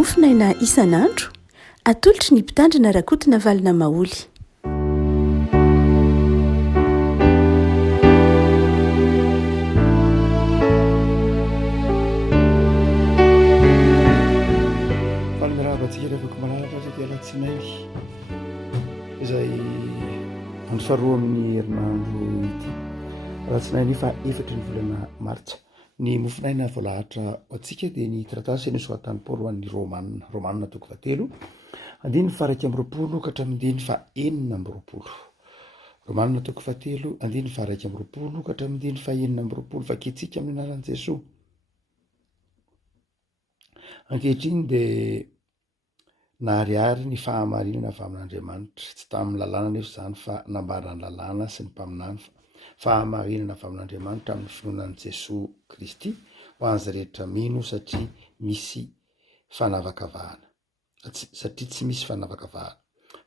mofinaina isan'andro atolotry ny mpitandrina rakotina valina maoly. Valmiravatsika rehefa komalatra satria alatsinainy izay andro faharoa amin'ny herinandro ity alatsinainy fa efatra ny volana martsa. Ny mofinaina voalahatra atsika dia ny taratasy nosoratan'i Paoly ho an'ny Romanina toko fahatelo andiny faraika amby roapolo ka hatramin'ny fa enina amby roapolo. Romanina toko fahatelo andiny faraika amby roapolo ka hatramin'ny fa enina amby roapolo. Vakitsika amin'ny anaran'i Jesosy. Ankehitriny dia nahariary ny fahamarinana avy amin'Andriamanitra, tsy tamin'ny lalàna nefa izany fa nambaran'ny lalàna sy ny mpaminany fahamarinana avy amin'Andriamanitra amin'ny finoanan'i Jesosy Kristy ho an'izy rehetra mino satria misy fanavakavahana. Satria tsy misy fanavakavahana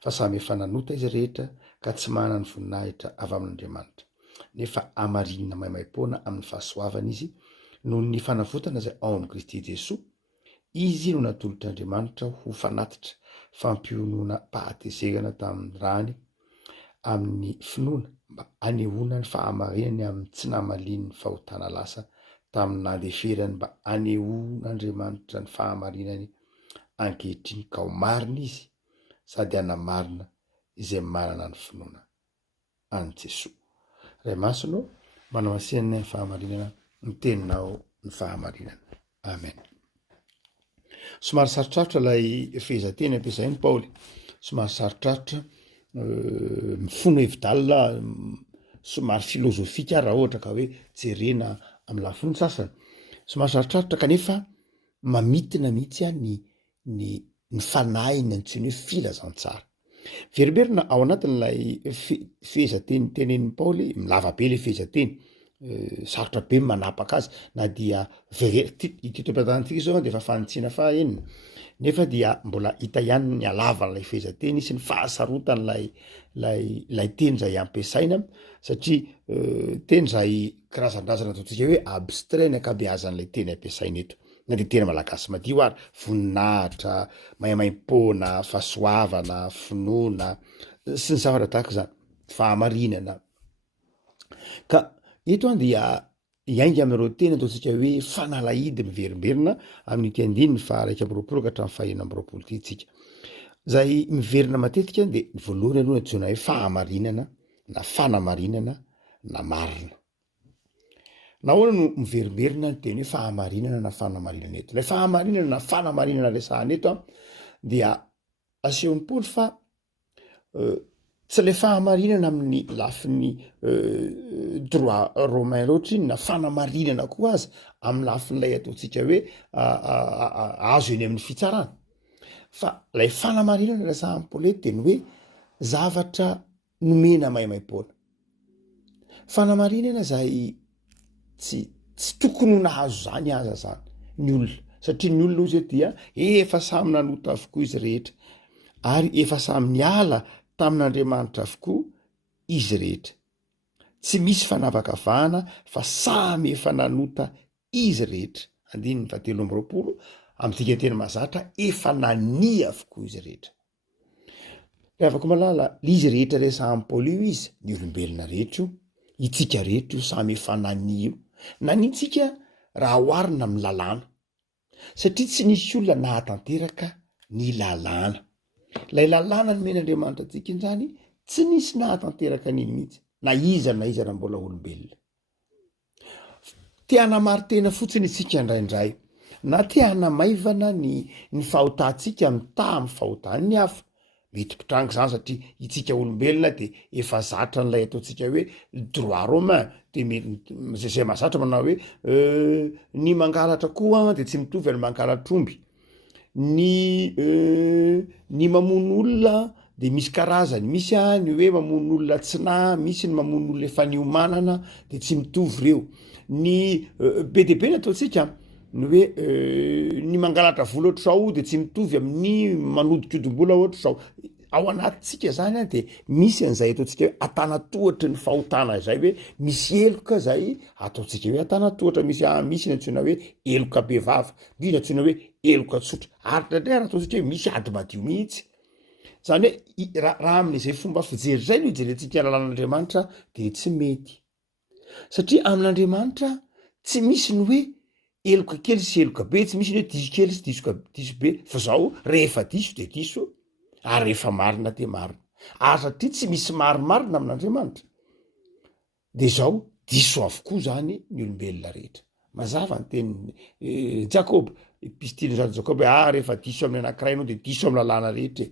fa samy efa nanota izy rehetra ka tsy manana ny voninahitra avy amin'Andriamanitra. Nefa amarinina maimaim-poana amin'ny fahasoavana izy noho ny fanavotana izay ao amin'ny Kristy Jesosy. Izy no natolotr'Andriamanitra ho fanatitra fampionoana pahatezerana tamin'ny rany amin'ny finoana mba anehoana ny fahamarinany amin'ny tsy namalin'ny fahotana lasa tamin'ny nandeferany mba anehoan'Andriamanitra ny fahamarinany ankehitriny ka ho marina izy sady anamarina izay manana ny finoana an'i Jesosy. Ray masonao manao asiana ny fahamarinana ny teninao ny fahamarinana. Amen. Somary sarotrarotra ilay fehezanteny ampiasainy Paoly. Somary sarotrarotra mifono hevi-dalina somary filozofika raha ohatra ka hoe jerena amin'ny lafiny sasany. Somary sarotrarotra kanefa mamitina mihitsy ny fanahiny antsoiny hoe filazantsara. Veriberina ao anatin'ilay fehezanteny tenenin'i Paoly, milava be ilay fehezanteny, sarotra be manapaka azy na dia ity tompatantika izao dia efa fanitsiana fahaenina nefa dia mbola hita ihany ny alavan'ilay fehezanteny sy ny fahasarotany lay teny izay ampiasaina satria teny izay karazan-drazana ataontsika hoe abstrait ny ankabeazan'ilay teny ampiasaina eto. Na dia tena malagasy madio ary voninahitra, maimaim-poana, fahasoavana, finoana sy ny zavatra tahaka izany, fahamarinana. Ka eto dia hiainga amin'ireo teny ataontsika hoe fanalahidy miverimberina amin'ity andiny ny faharaika amby roapolo ka hatramin'ny fahaenina amby roapolo ity tsika. Izay miverina matetika dia ny voalohany aloha antsoina hoe fahamarinana na fanamarinana na marina. Nahoana no miverimberina ny teny hoe fahamarinana na fanamarinana eto? Ilay fahamarinana na fanamarinana resahana eto dia asehon'ny Paoly fa tsy ilay fahamarinana amin'ny lafin'ny droit romain loatra iny na fanamarinana koa aza amin'ny lafin'ilay ataontsika hoe azo eny amin'ny fitsarana. Fa ilay fanamarinana resahan'ny Paoly eto dia ny hoe zavatra nomena maimaim-poana. Fanamarinana izay tsy tokony ho nahazo zany aza zany ny olona satria ny olona ozy dia efa samy nanota avokoa izy rehetra ary efa samy niala tamin'Andriamanitra avokoa izy rehetra. Tsy misy fanavakavahana fa samy efa nanota izy rehetra. Andiny ny fahatelo amby roapolo amin'ity teny mahazatra efa nania avokoa izy rehetra. Raha afaka malala izy rehetra resahan'ny Paoly io izy ny olombelona rehetra io, itsika rehetra io samy efa nania io. Nanintsika raha oharina amin'ny lalàna satria tsy nisy olona nahatanteraka ny lalàna. Ilay lalàna nomen'Andriamanitra antsika izany tsy nisy nahatanteraka an'iny mihitsy na iza na mbola olombelona. Te hanamary tena fotsiny isika indraindray na te hanamaivana ny fahotantsika mitaha amin'ny fahotan'ny hafa. Mety pitrango izany satria itsika olombelona dia efa zatra n'ilay ataontsika hoe droit romain dia mety zay mahazatra manao hoe ny mangalatra koa dia tsy mitovy amin'ny mangalatra omby. Ny mamono olona dia misy karazany, misy ny hoe mamono olona tsinahy, misy ny mamono olona efa niomanana dia tsy mitovy ireo. Ny be dia be ny ataontsika ny hoe ny mangalatra vola ohatr'izao dia tsy mitovy amin'ny manodikodom-bola ohatr'izao. ao anatytsika zany a de misy an'izay ataontsika hoe atanatohatry ny fahotana zay hoe misy eloka zay ataontsika hoe atanatohatra misy natsoina hoe eloka be vava misy natsoina hoe eloka tsotra ary ndraindray ataontsika hoe misy ady madio mihitsy zany hoe raha amin'izay fomba fijery zay no ijerentsika lalàn'Andriamanitra de tsy mety satria amin'Andriamanitra tsy misy ny hoe eloka kely sy eloka be, tsy misy ny hoe diso kely sy diso be fa zao rehefa diso de diso ary rehefa marina de marina ary satria tsy misy marimarina amin'Andriamanitra de zao diso avokoa zany ny olombelona rehetra mazava ny teniny Jakoba epistily Jakoba rehefa diso amin'ny anankiray anao de diso amin'ny lalàna rehetra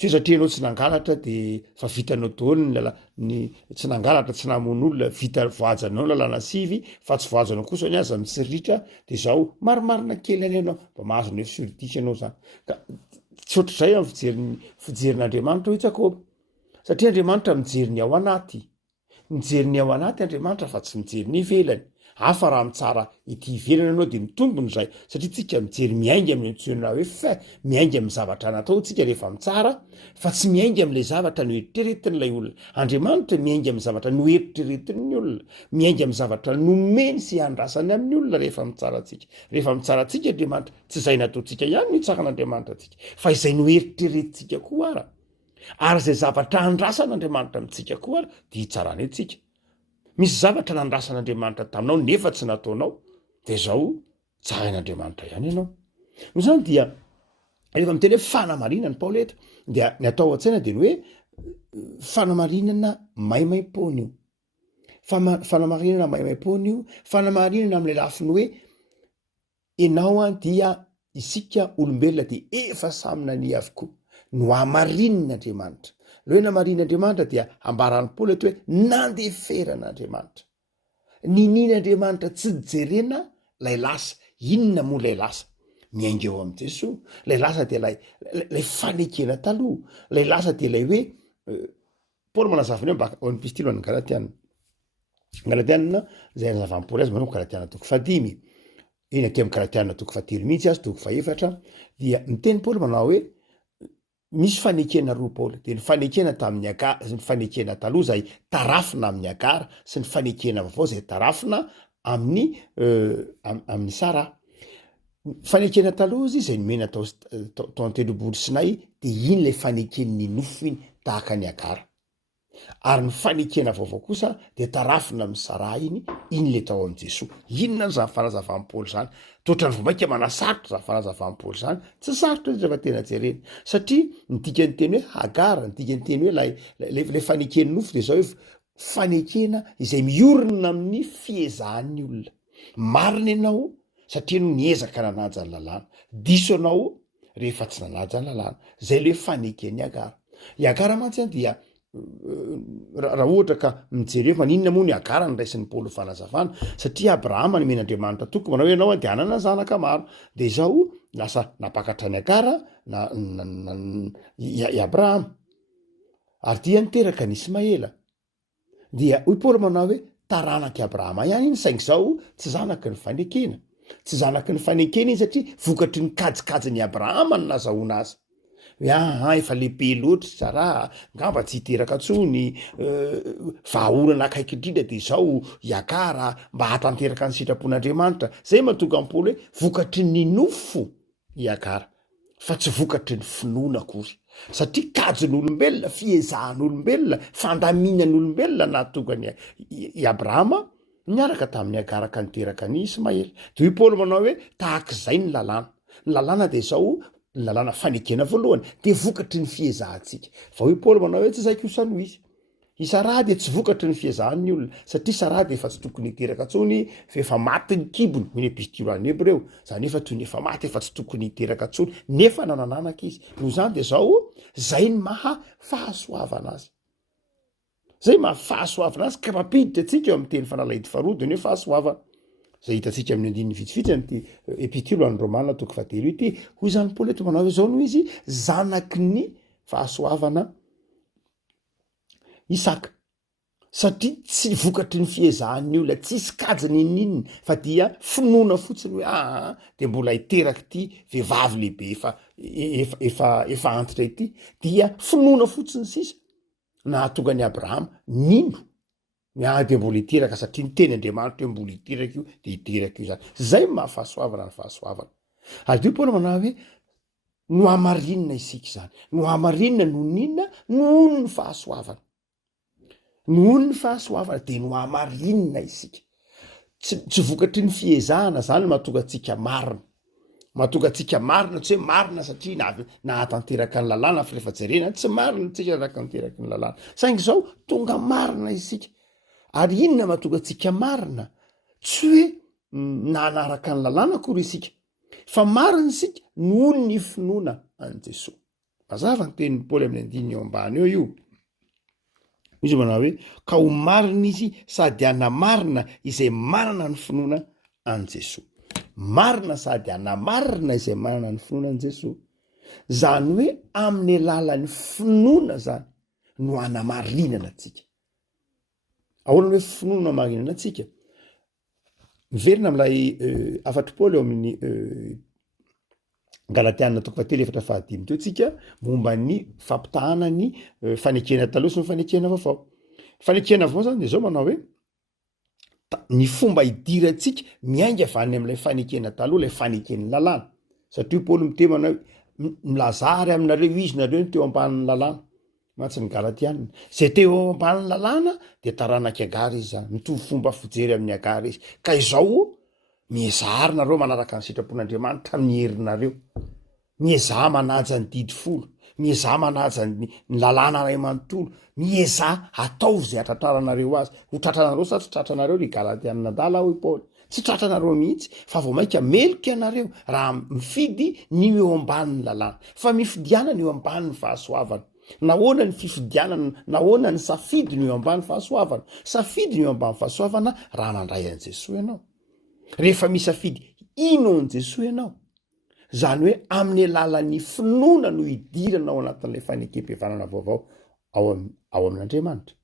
tsy hoe satria anao tsy nangalatra de fa vitanao daholo ny tsy nangalatra tsy namono olona vita voajanao lalàna sivy fa tsy voajanao kosa ny aza mitsiritra de zao marimarina kely any anao mba mahazo ny firidisy anao zany ka tsy ohatrazay amin'ny fijerin'Andriamanitra hoe Jakoba satria Andriamanitra mijery ny ao anaty mijery ny ao anaty Andriamanitra fa tsy mijery ny ivelany hafa raha mitsara ity ivelany anao de mitombony zay satria tsika mijery miainga amin'ny antsoina hoe miainga amin'ny zavatra natao tsika rehefa mitsara fa tsy miainga amin'ilay zavatra no eritreretin'ilay olona Andriamanitra miainga amin'ny zavatra no eritreretin'ny olona miainga amin'ny zavatra nomeny sy andrasany amin'ny olona rehefa mitsara tsika Andriamanitra tsy izay nataontsika ihany no hitsakan'Andriamanitra tsika fa izay no eritreretintsika koa ara ary zay zavatra andrasan'Andriamanitra amintsika koa ara de hitsarany antsika misy zavatra nandrasan'Andriamanitra taminao nefa tsy nataonao de zao tsaran'Andriamanitra ihany ianao no zany dia rehefa miteny hoe fanamarinana Paoly eto dia ny atao an-tsaina de ny hoe fanamarinana maimaim-pony io fanamarinana maimaim-pony io fanamarinana amin'ilay lafiny hoe ianao a dia isika olombelona de efa samina ny avokoa no amarinan'Andriamanitra le hoe namarin'Andriamanitra dia ambaran'ny Paoly eto hoe nandeferan'Andriamanitra nin'Andriamanitra tsy jerena lay lasa inona moa lay lasa miainga eo amin'i Jesosy lay lasa de lay fanekena taloha lay lasa de lay hoe Paoly manazavany mba ao epistily ho an'ny Galatiana zay nazavany Paoly azy manao Galatiana toko 5 eny aty amin'ny Galatiana toko 3 mihitsy azy toko 4 dia miteny Paoly manao hoe misy fanekena roa Paoly de ny fanekena tamin'ny Agara sy ny fanekena taloha zay tarafina amin'ny Agara sy ny fanekena vaovao zay tarafina amin'ny Sara fanekena taloha izy zay nomena tao an-tendrombohitra Sinay de iny lay faneken'ny nofo iny tahaka ny Agara ary ny fanekena vaovao kosa de tarafina amin'ny Sara iny le tao amin'i Jesosy inona ny zany fanazavany Paoly zany totrany vomaika manasarotra zany fanazavany Paoly zany tsy sarotra izy rehefa tena jerena satria nidika ny teny hoe Agara nidika ny teny hoe lay faneken'ny nofo de zao hoe fanekena izay miorina amin'ny fiezahan'ny olona marina ianao satria no niezaka nanaja ny lalàna diso anao rehefa tsy nanaja ny lalàna zay le faneken'ny Agara i Agara mantsy dia raha ohatra ka mijery hoe maninona moa ny Agara ny raisin'ny Paoly fanazavana satria Abrahama nomen'Andriamanitra toko manao hoe ianao dia hanana zanaka maro de zao lasa napakatra ny Agara i Abrahama ary dia niteraka ny Ismaela dia hoy Paoly manao hoe taranaky Abrahama ihany iny saingy zao tsy zanaky ny fanekena tsy zanaky ny fanekena iny satria vokatry ny kajikajin'ny Abrahama no nazahoana azy hoe efa lehibe loatra Sara ngamba tsy hiteraka tsony vahaolana akaiky indrindra de zao i Agara mba hatanteraka ny sitrapon'Andriamanitra zay mahatonga ny Paoly hoe vokatry ny nofo i Agara fa tsy vokatry ny finoana akory satria kajin'olombelona fiezahan'olombelona fandaminan'olombelona nahatonga i Abrahama niaraka tamin'ny Agara ka niteraka ny Ismaela de hoy Paoly manao hoe tahak'izay ny lalàna de zao ny lalàna fanekena voalohany de vokatry ny fiezahantsika fa hoy Paoly manao hoe tsy zay kosa no izy i Sara de tsy vokatry ny fiezahan'ny olona satria Sara de efa tsy tokony hiteraka tsony fa efa maty ny kibony hoy ny epistily an'ny Hebreo zany efa toy ny efa maty efa tsy tokony hiteraka tsony nefa nanananaka izy no zany de zao zay ny maha fahasoavana azy zay maha fahasoavana azy ka mampiditra atsika eo amin'ny teny fanalahidy faharoa de ny hoe fahasoavana zay hitantsika amin'ny andininy vitsivitsy an'ity epistily an'ny Romanina toko 10 ity hoy zany Paoly eto manao hoe zao no izy zanaky ny fahasoavana Isaka satria tsy vokatry ny fiezahany olona tsisy kajiny inininy fa dia finoana fotsiny hoe de mbola hiteraky ty vehivavy lehibe efa antitra ity dia finoana fotsiny sisa nahatonga ny Abrahama nino de mbola hiteraka satria ny teny Andriamanitra hoe mbola hiteraka io de hiteraka io zany zay mahafahasoavana ny fahasoavana ary io Paoly manao hoe no hamarinina isika zany no hamarinina no ninona noho ny fahasoavana noho ny fahasoavana de no hamarinina isika tsy vokatry ny fiezahana zany mahatonga atsika marina tsy hoe marina satria nahatanteraka ny lalàna fa rehefa jerena tsy marina tsika nahatanteraka ny lalàna saingy zao tonga marina isika ary inona mahatonga atsika marina tsy hoe nanaraka ny lalàna akory isika fa marina isika noho ny finoana an Jesosy mazava ny tenin'ny Paoly amin'ny andiny eo ambany eo io izy manao hoe ka ho marina izy sady anamarina izay manana ny finoana an Jesosy marina sady anamarina izay manana ny finoana an Jesosy zany hoe amin'ny alalan'ny finoana zany no anamarinana atsika ahoana hoe finoana marinana atsika miverina am'lay afatry Paoly eo amin'ny Galatiana toko 4:7 teo tsika momba ny fampitahana ny fanekena taloha sy ny fanekena vaovao. Fanekena vaovao zany de zao manao hoe ny fomba hidirantsika miainga avy any amin'ilay fanekena taloha lay faneken'ny lalàna satria Paoly miteny manao milazary aminareo izy nareo teo ambanin'ny lalàna mantsy ny Galatiana zay teo ambanin'ny lalàna de taranaka agary izy zany mitovy fomba fijery amin'ny agary izy ka izao miezahary nareo manaraka ny sitrapon'Andriamanitra amin'ny herinareo miezah manaja ny didy folo miezah manaja ny lalàna ray manontolo miezah atao zay atratraranareo azy ho tratranareo sa tsy tratranareo ry Galatiana dala hoy Paoly tsy tratranareo mihitsy fa vao mainka meloka ianareo raha mifidy ny eo ambanin'ny lalàna fa mifidiana ny eo ambanin'ny fahasoavana nahoana ny fifidianana nahoana ny safidy ny eo ambanin'ny fahasoavana safidy ny eo ambanin'ny fahasoavana raha nandray an Jesosy ianao rehefa misafidy ino an Jesosy ianao zany hoe amin'ny alalan'ny finoana no hidirana ao anatin'ilay fanekem-pihavanana vaovao ao amin'Andriamanitra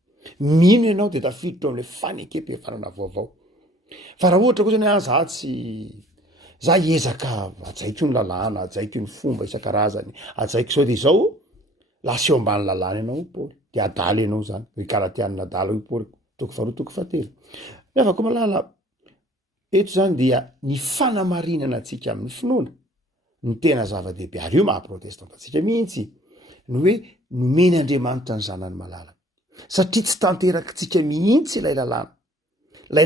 mino ianao de tafiditra amin'ilay fanekem-pihavanana vaovao fa raha ohatra kosa za ezaka ajaiko ny lalàna ajaiko ny fomba isan-karazany ajaiko sao de zao lasa eo ambany lalàna ianao Paoly de adala ianao zany hoe Galatiana adala io Paoly toko 4:7 nefa koa malala eto zany dia ny fanamarinana atsika amin'ny finoana ny tena zava-dehibe ary io maha-protestanta atsika mihitsy ny hoe nomeny Andriamanitra ny zanany malalaka satria tsy tanterakitsika mihitsy ilay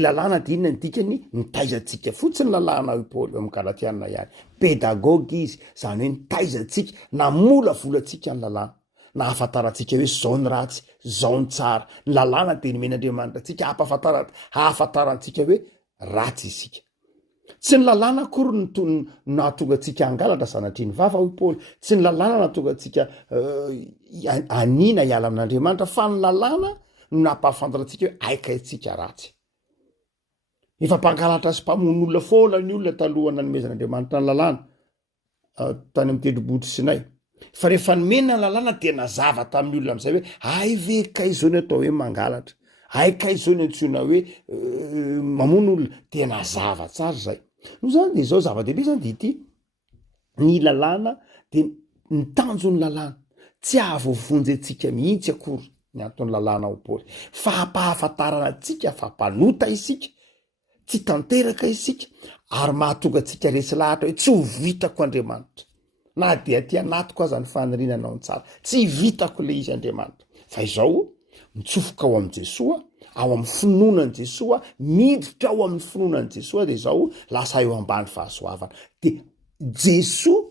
lalàna de inona ny dikany nitaizantsika fotsiny lalàna io Paoly amin'ny Galatiana ihany pedagogy izy zany hoe nitaizantsika namola volatsika ny lalàna na ahafantarantsika hoe zao ny ratsy zao ny tsara ny lalàna de nomeny Andriamanitra atsika hahafantarantsika hoe ratsy isika tsy ny lalàna akory nahatonga atsika angalatra sanatria ny vava hoy Paoly tsy ny lalàna nahatonga atsika anina hiala amin'Andriamanitra fa ny lalàna no nampahafantarantsika hoe aika itsika ratsy efa mpangalatra sy mpamon'olona foana ny olona taloha nanomezan'Andriamanitra ny lalàna tany amin'ny tendrombohitra Sinay fa rehefa nomena ny lalàna de nazava tamin'ny olona am'izay hoe ay ve ka izao ny atao hoe mangalatra ay ka izao ny antsoina hoe mamono olona de nazava tsara zay no zany de zao zava-dehibe zany de ity ny lalàna de ny tanjon'ny lalàna tsy ahavoavonjy atsika mihitsy akory ny antony lalàna ao Paoly fa hampahafantarana atsika fa hampanota isika tsy tanteraka isika ary mahatonga atsika resy lahatra hoe tsy ho vitako Andriamanitra na de aty anatiko aza ny fanirinanao ny tsara tsy vitako le izy Andriamanitra fa izao mitsofoka ao amin'i Jesosy ao amin'ny finoanan' Jesosy miditra ao amin'ny finoanan' Jesosy de zao lasa eo ambany fahasoavana de Jesosy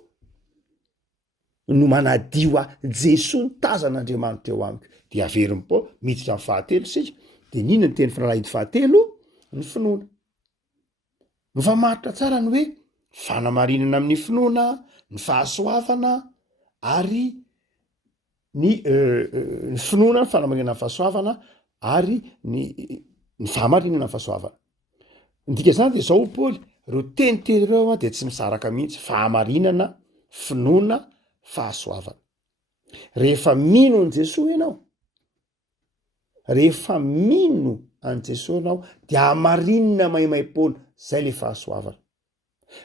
no manadio Jesosy ny tazan'Andriamanitra eo amiko de averiny po miditra amin'ny fahatelo sika de nina ny teny fanalahiny fahatelo ny finoana mifamaritra tsara ny hoe fanamarinana amin'ny finoana ny fahasoavana ary ny finoana ny fanamarinana amin'ny fahasoavana ary ny fahamarinana amin'ny fahasoavana ndika zany de zao Paoly reo teniteny reo de tsy misaraka mihitsy fahamarinana finoana fahasoavana rehefa mino an Jesosy ianao rehefa mino an Jesosy anao dia hamarinina maimai-poana, zay le fahasoavana.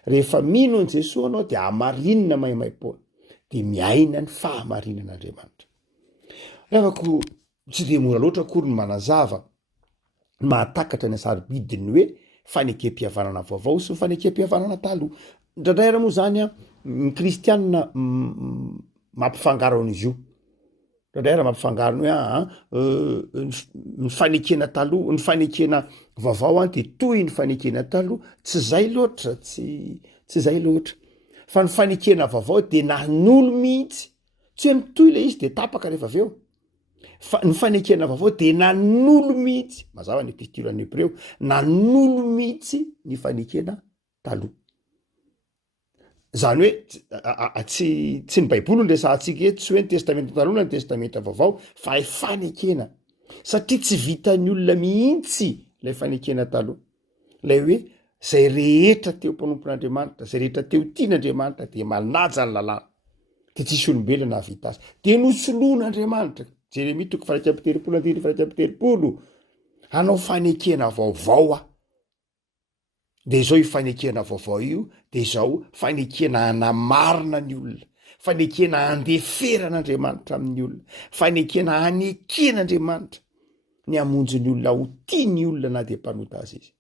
Rehefa mino an Jesosy anao dia hamarinina maimai-poana, de miaina ny fahamarinan'Andriamanitra. Revako tsy de mora loatra akory ny manazava mahatakatra ny sarobidiny hoe fanekem-pihavanana vaovao sy ny fanekem-pihavanana taloha. Indraindray ara moa zany a ny kristianina mampifangaro an'izy io. Indraindray ara mampifangarony hoe ny fanekena taloha, ny fanekena vaovao de toy ny fanekena taloha. Tsy zay loatra, tsy zay loatra. Fa ny fanekena vaovao de nan'olo mihitsy, tsy hoe mitoy le izy de tapaka rehefa aveo. Ny fanekena vaovao de nan'olo mihitsy, mazava ny epistile any Hebreo, nan'olo mihitsy ny fanekena taloha. Zany hoe tsy ny baiboly no resahantsika eto, tsy hoe ny testamenta taloha na ny testamenta vaovao, fa e fanekena. Satria tsy vitan'ny olona mihitsy lay fanekena taloha. Lay hoe zay rehetra teo mpanompon'Andriamanitra, zay rehetra teo tian'Andriamanitra de malnaja ny lalàna. De tsisy olombelona nahavita azy. De nosoloan'Andriamanitra. Jeremia 1:7, hanao fanekena vaovao a. De zao io fanekena vaovao io, de zao fanekena hanamarina ny olona, fanekena handeferan'Andriamanitra amin'ny olona, fanekena haneken'Andriamanitra ny hamonjy ny olona ho tia ny olona na de mpanota azy izy.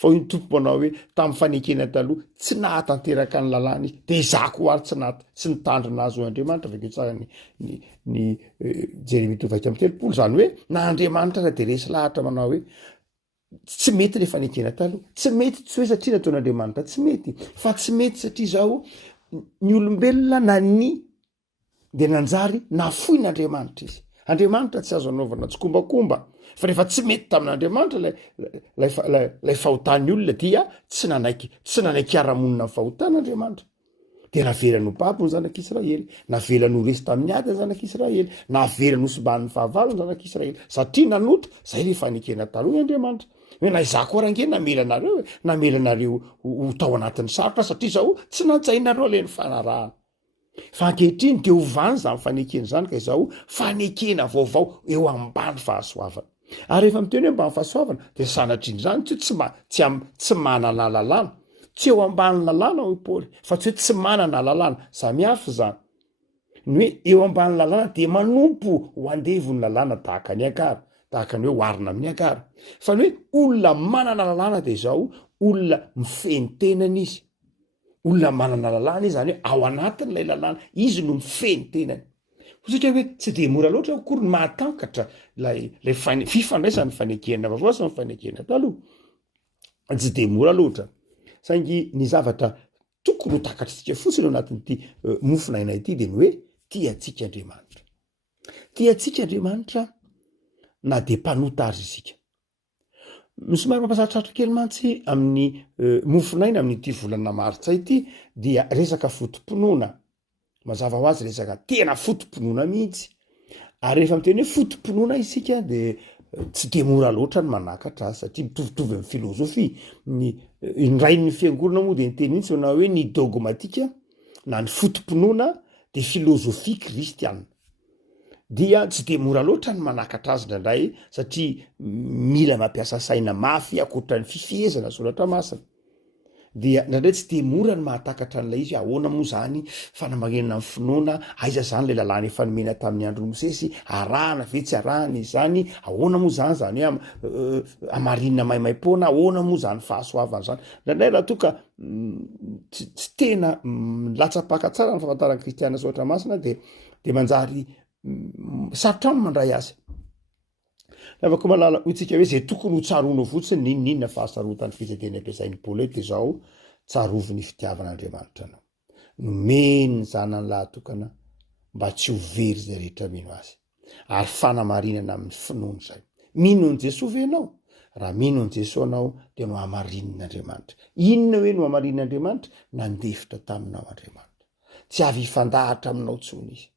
Fa io ny tompo manao hoe tamin'ny fanekena taloha tsy nahatanteraka ny lalàna izy, de zako ary tsy nitandrina azy ho Andriamanitra. Avekeo tsara ny Jeremia 1:3, zany hoe na Andriamanitra de resy lahatra manao hoe tsy mety le fanekena taloha, tsy mety tsy hoe satria nataon'Andriamanitra tsy mety, fa tsy mety satria zao ny olombelona nany de nanjary nafoin'Andriamanitra izy. Andriamanitra tsy azo anaovana tsokombakomba, fa rehefa tsy mety tamin'Andriamanitra lay fahotan'ny olona dia tsy nanaiky ara-monina ny fahotan'Andriamanitra. De navelany ho papo ny zanak'Israely, navelany ho resy tamin'ny ady ny zanak'Israely, navelany ho somban'ny fahavalo ny zanak'Israely, satria nanota zay le fanekena taloha ny Andriamanitra. Hoe na izako arange namelanareo ho tao anatin'ny sarotra satria zao tsy natsainareo le ny fanarahana. Fa ankehitriny de hovany zany fanekena zany ka izao fanekena vaovao eo ambany fahasoavana. Ary rehefa miteny hoe ambany fahasoavana de sanatriny zany tsy manana lalàna, tsy eo ambany lalàna hoy Paoly, fa tsy hoe tsy manana lalàna, samihafa zany. Ny hoe eo ambany lalàna de manompo ho andevony lalàna tahaka ny agara, tahaka ny hoe oarina amin'ny agara. Fa ny hoe olona manana lalàna de zao olona mifeny tenany izy. Olona manana lalàna izy, zany hoe ao anatin'ilay lalàna izy no mifeny tenany. Satria hoe tsy de mora loatra akory ny mahatankatra lay fifandraisan'ny fanekena vaovao sy ny fanekena taloha. Tsy de mora loatra. Saingy ny zavatra tokony ho takatritsika fotsiny ao anatin'ity mofinaina ity de ny hoe tiantsika Andriamanitra. Tiantsika Andriamanitra na de mpanota azy isika. Somary mampasarotsarotro kely mantsy amin'ny mofinaina amin'ity volana martsa ity dia resaka fotom-pinoana. Mazava ho azy resaka tena fotom-pinoana mihitsy. Ary rehefa miteny hoe fotom-pinoana isika de tsy de mora loatra ny manakatra azy satria mitovitovy amin'ny filozofia. Ny rain'ny fiangonana moa de ny teny mihitsy manao hoe ny dogmatika na ny fotom-pinoana de filozofia kristiana. Dia tsy de mora loatra ny manakatra azy indraindray satria mila mampiasa saina mafy akoatra ny fifihezana soratra masina. Dia indraindray tsy de mora ny mahatakatra an'ilay izy, ahoana moa zany fanamarinana amin'ny finoana, aiza zany le lalàna efa nomena tamin'ny andro Mosesy, arahana ve tsy arahana izany, ahoana moa zany hoe amarinina maimai-poana, ahoana moa zany fahasoavana zany. Indraindray raha toka tsy tena latsapaka tsara ny fahafantarana kristiana soratra masina de manjary sarotra mandray azy. Afaka malala hotsika hoe zay tokony ho tsaroana fotsiny ninninna fahasarotany fitseteny ampiasain'ny Paoly de zao tsarovo ny fitiavan'Andriamanitra anao. Nomeny ny zanany lahatokana mba tsy ho very zay rehetra mino azy. Ary fanamarinana amin'ny finoana zay. Mino ny Jesosy ve anao? Raha mino ny Jesosy anao de no hamarin'Andriamanitra. Inona hoe no hamarin'Andriamanitra? Nandefitra taminao Andriamanitra. Tsy avy hifandahatra aminao tsony izy.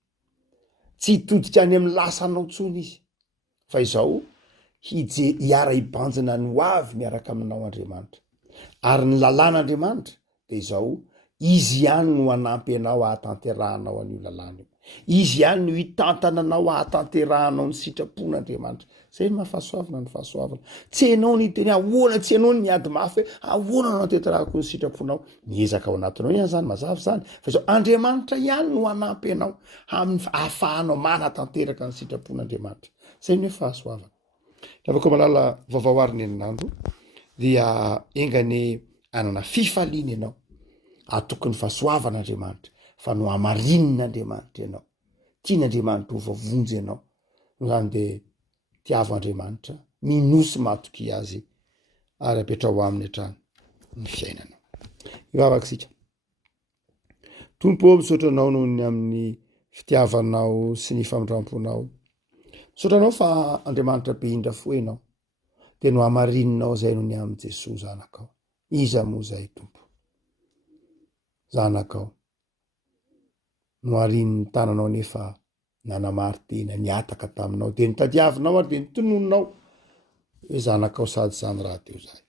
Tsy hitodika any amin'ny lasanao tsony izy. Fa izao hiara hibanjina ny hoavy miaraka aminao Andriamanitra. Ary ny lalàn'Andriamanitra de izao izy ihany no hanampy anao ahatanterahanao an'io lalàna io. izy ihany no hitantananao ahatanterahanao ny sitrapon'Andriamanitra. Zay ny mahafahasoavana ny fahasoavana. Tsy anao ny teny ahoana, tsy anao ny miady mafy hoe ahoana no atanterahako ny sitraponao. Miezaka ao anatinao ihany zany mazava zany. Fa zao Andriamanitra ihany no hanampy anao amin'ny ahafahanao manatanteraka ny sitrapon'Andriamanitra. Zay ny hoe fahasoavana. Afaka malala vaovao ariny herinandro dia engany anana fifaliana ianao atoky ny fahasoavan'Andriamanitra fa no hamarin'Andriamanitra ianao. Tian'Andriamanitra ho vavonjy ianao. Zany de tiavo Andriamanitra minosy matoky azy ary apetrao aminy hatrany ny fiainana. Ivavaka sika. Tompo misaotra anao noho ny amin'ny fitiavanao sy ny famindramponao. Misaotranao fa Andriamanitra be indra fo ianao de no hamarinao zay noho ny amin'ny Jesosy zanakao. Iza moa zay Tompo? Zanakao. No harin'ny tananao nefa nanamartena niataka taminao de nitadiavinao ary de nitononinao hoe zanakao sady zany raha teo zay.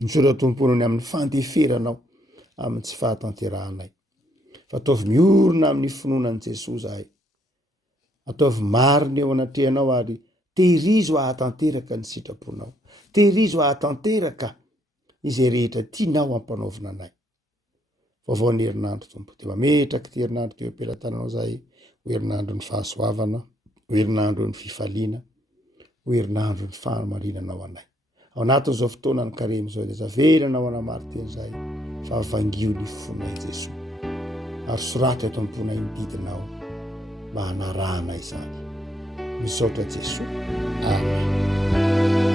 Misaotra Tompo noho ny amin'ny fandeferanao amin'ny tsy fahatanterahanay. Fa ataovy miorina amin'ny finoanan'i Jesosy zahay. Ataovy marina eo anatrehanao ary tehirizo ahatanteraka ny sitraponao. Tehirizo ahatanteraka izay rehetra tianao ampanaovina anay. Vaovao ny herinandro Tompo. De mametraka ty herinandro teo ampelantananao zahay. Ho herinandro ny fahasoavana, ho herinandro ny fifaliana, ho herinandro ny fahamarinanao anay. Ao anatin'izao fotoana ny karemy zao de zavelanao anamarteny zay fa avangio ny fonay Jesosy. Ary soratra eto amponay ny didinao mba hanarahana izany. Misaotra Jesosy. Amen.